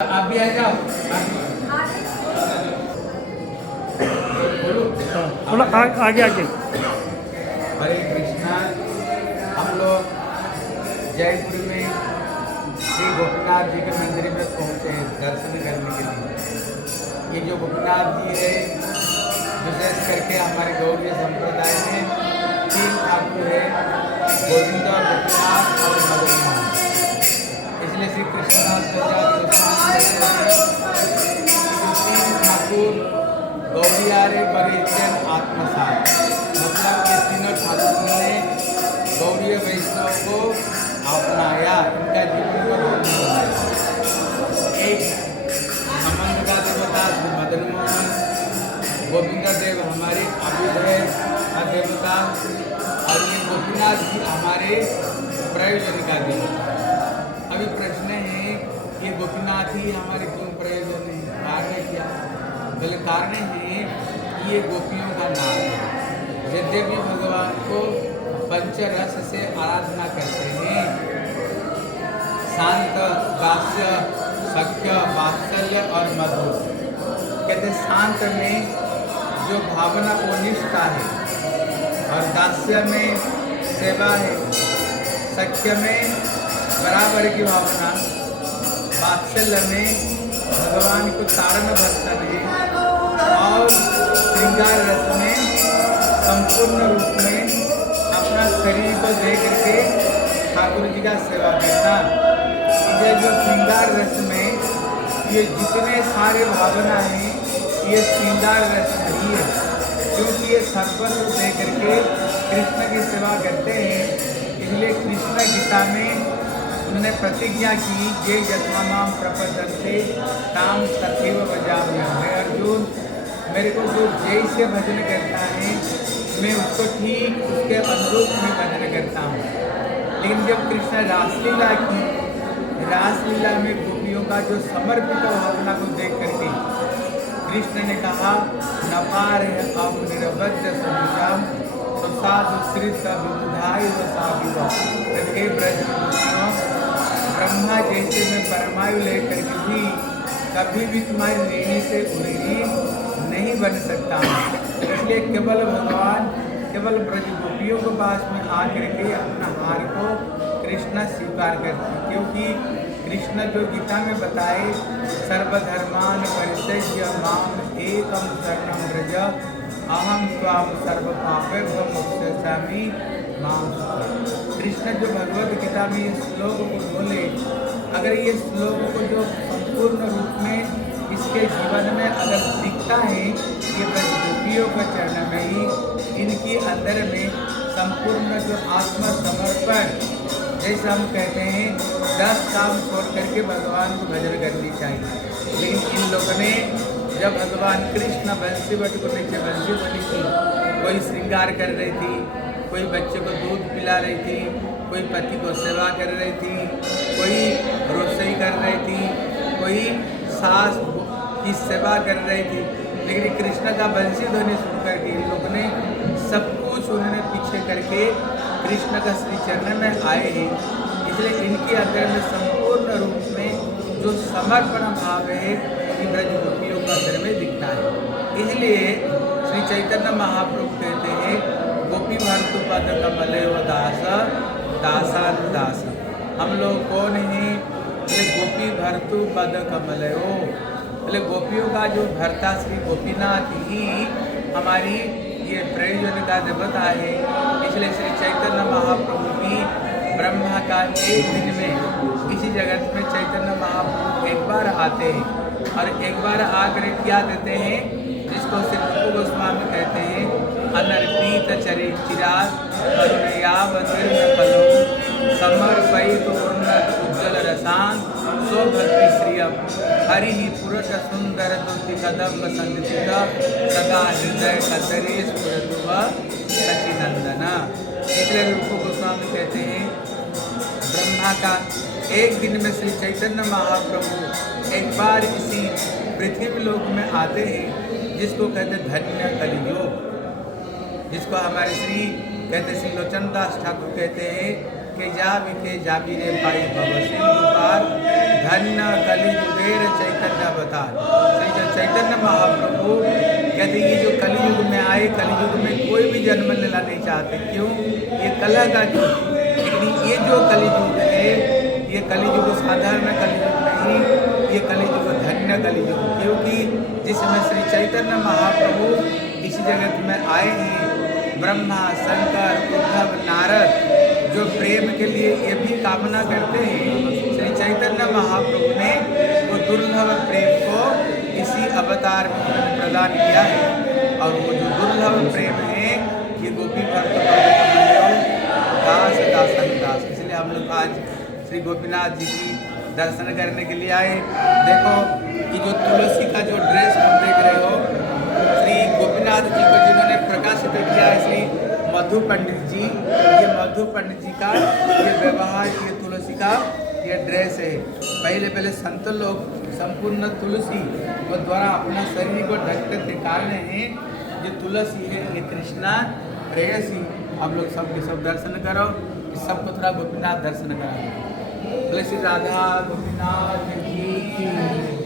आप भी आ जाओ। थोड़ा आगे आगे। हरे कृष्णा। हम लोग जयपुर में श्री गोपीनाथ जी के मंदिर में पहुंचे हैं दर्शन करने के लिए। ये जो गोपीनाथ जी है, विशेष करके हमारे गौड़ीय संप्रदाय में 3 ठाकुर है, गोविंद, गोपीनाथ और मदन मोहन। इसलिए श्री कृष्णदास ठाकुर गौड़ियारे बगैचन आत्मसात, मतलब ये तीनों ठाकुर ने गौड़ीय वैष्णव को अपनाया, इनका जीवन का धर्म बनाया। एक संबंध का देवता श्री मदन मोहन, गोविंद देव हमारे अभ्युदय का देवता, और ये गोपीनाथ जी हमारे प्रयोजन का देवता। अभी प्रश्न है ये गोपीनाथ ही हमारे क्यों प्रयोजन है? कारण क्या? बोले कारण है कि ये गोपियों का नाम है। यद्यपि भगवान को पंचरस से आराधना करते हैं, शांत, दास्य, सख्य, वात्सल्य और मधुर। कहते शांत में जो भावना वो निष्ठा है, और दास्य में सेवा है, सख्य में बराबर की भावना, वात्सल्य में भगवान को तारण भक्तन है, और श्रृंगार रस में संपूर्ण रूप में अपना शरीर को दे करके ठाकुर जी का सेवा करना। ये जो श्रृंगार रस में ये जितने सारे भावना हैं, ये श्रृंगार रस नहीं है, क्योंकि ये सर्वस्व दे करके कृष्ण की सेवा करते हैं। इसलिए कृष्ण गीता में उन्होंने प्रतिज्ञा की, ये यत्माम प्रपद्यन्ते ताम तथैव भजामि। हे अर्जुन, मेरे को जो जैसे भजन करता है, मैं उसको ठीक उसके अनुरूप में भजन करता हूँ। लेकिन जब कृष्ण रासलीला की, रासलीला में गोपियों का जो समर्पित भावना को देख करके कृष्ण ने कहा, नपार है अब निरबद्ध समुद्रम साधुकृत विबुधाय वसाविव। ब्रह्मा जैसे मैं परमायु लेकर के भी कभी भी तुम्हारी रेणी से उड़ेगी नहीं बन सकता हूँ। इसलिए केवल भगवान केवल ब्रज गोपियों के पास में आकर के अपना हार को कृष्ण स्वीकार करते, क्योंकि कृष्ण जो गीता में बताए, सर्वधर्मान परित्यज्य माम एकम शरणं व्रज अहम त्वाम सर्व पापेभ्यो मोक्षयिष्यामि मां। कृष्ण जो भगवद गीता में ये श्लोक को बोले, अगर ये श्लोक को जो संपूर्ण रूप में इसके जीवन में अगर दिखता है, ये ब्रज गोपियों का चरण में ही इनकी अंदर में संपूर्ण जो आत्मसमर्पण, जैसे हम कहते हैं 10 काम छोड़ करके भगवान को भजन करनी चाहिए। लेकिन इन लोगों ने जब भगवान कृष्ण बंसी बटी को नीचे बंसी बटी थी, कोई श्रृंगार कर रही थी, कोई बच्चे को दूध पिला रही थी, कोई पति को सेवा कर रही थी, कोई रसोई कर रही थी, कोई सास की सेवा कर रही थी, लेकिन कृष्ण का बंसी ध्वनि सुन करके इन लोगों ने सब कुछ उन्होंने पीछे करके कृष्ण का श्री चरण में आए हैं। इसलिए इनके अंदर में संपूर्ण रूप में जो समर्पण भाव है, ये ब्रज गोपियों का अंदर में दिखता है। इसलिए श्री चैतन्य महाप्रभु कहते हैं, गोपी भर्तु पद कमलेव दास दासानुदास। हम लोग कौन हैं? बोले गोपी भर्तु पद कमलेव। बोले गोपियों का जो भर्ता श्री गोपीनाथ ही हमारी ये प्रयोजन का देवता है। इसलिए श्री चैतन्य महाप्रभु भी ब्रह्मा का एक दिन में इसी जगत में चैतन्य महाप्रभु एक बार आते हैं, और एक बार आकर क्या देते हैं, जिसको श्री रूप गोस्वामी कहते हैं, अनर्पित चिराग करुणयावतीर्ण कलो समर्पयित उज्ज्वल रसान सौभक्ति श्रियम हरि पुरुष सुंदर तुति कदम्ब संदित सदा हृदय कतरेश पुरतुव सचिनंदन। इसलिए रूप गोस्वामी कहते हैं, ब्रह्मा का एक दिन में श्री चैतन्य महाप्रभु एक बार इसी पृथ्वी लोक में आते हैं, जिसको कहते धन्य कलियुग, जिसको हमारे श्री कहते श्री लोचन दास ठाकुर कहते हैं के जाबी रे पाई भव सिंधु पार धन्य कलि जुगेर चैतन्य अवतार। श्री जो चैतन्य महाप्रभु कहते ये जो कलयुग में आए, कलयुग में कोई भी जन्म लेना नहीं चाहते। क्यों? ये कला का युग, लेकिन ये जो कलयुग है ये कलयुग साधारण कलयुग नहीं, ये कलयुग धन्य कलयुग। क्योंकि जिसमें श्री चैतन्य महाप्रभु इस जगत में आए हैं, ब्रह्मा शंकर उद्धव नारद जो प्रेम के लिए ये भी कामना करते हैं, श्री चैतन्य महाप्रभु ने वो दुर्लभ प्रेम को इसी अवतार में प्रदान किया है। और वो जो दुर्लभ प्रेम है ये गोपी भक्त दास दासन दास। इसलिए हम लोग आज श्री गोपीनाथ जी की दर्शन करने के लिए आए। देखो ये जो तुलसी का जो ड्रेस हम देख रहे हो, श्री गोपीनाथ जी को जिन्होंने प्रकाशित किया है श्री मधु पंडित जी, ये मधु पंडित जी का ये व्यवहार, ये तुलसी का ये ड्रेस है। पहले संत लोग संपूर्ण तुलसी वो द्वारा अपना शरीर को ढकते थे। कारण है जो तुलसी है ये कृष्णा प्रेयसी। आप लोग सबके सब दर्शन करो, इस सबको थोड़ा गोपीनाथ दर्शन करो। श्री राधा गोपीनाथ की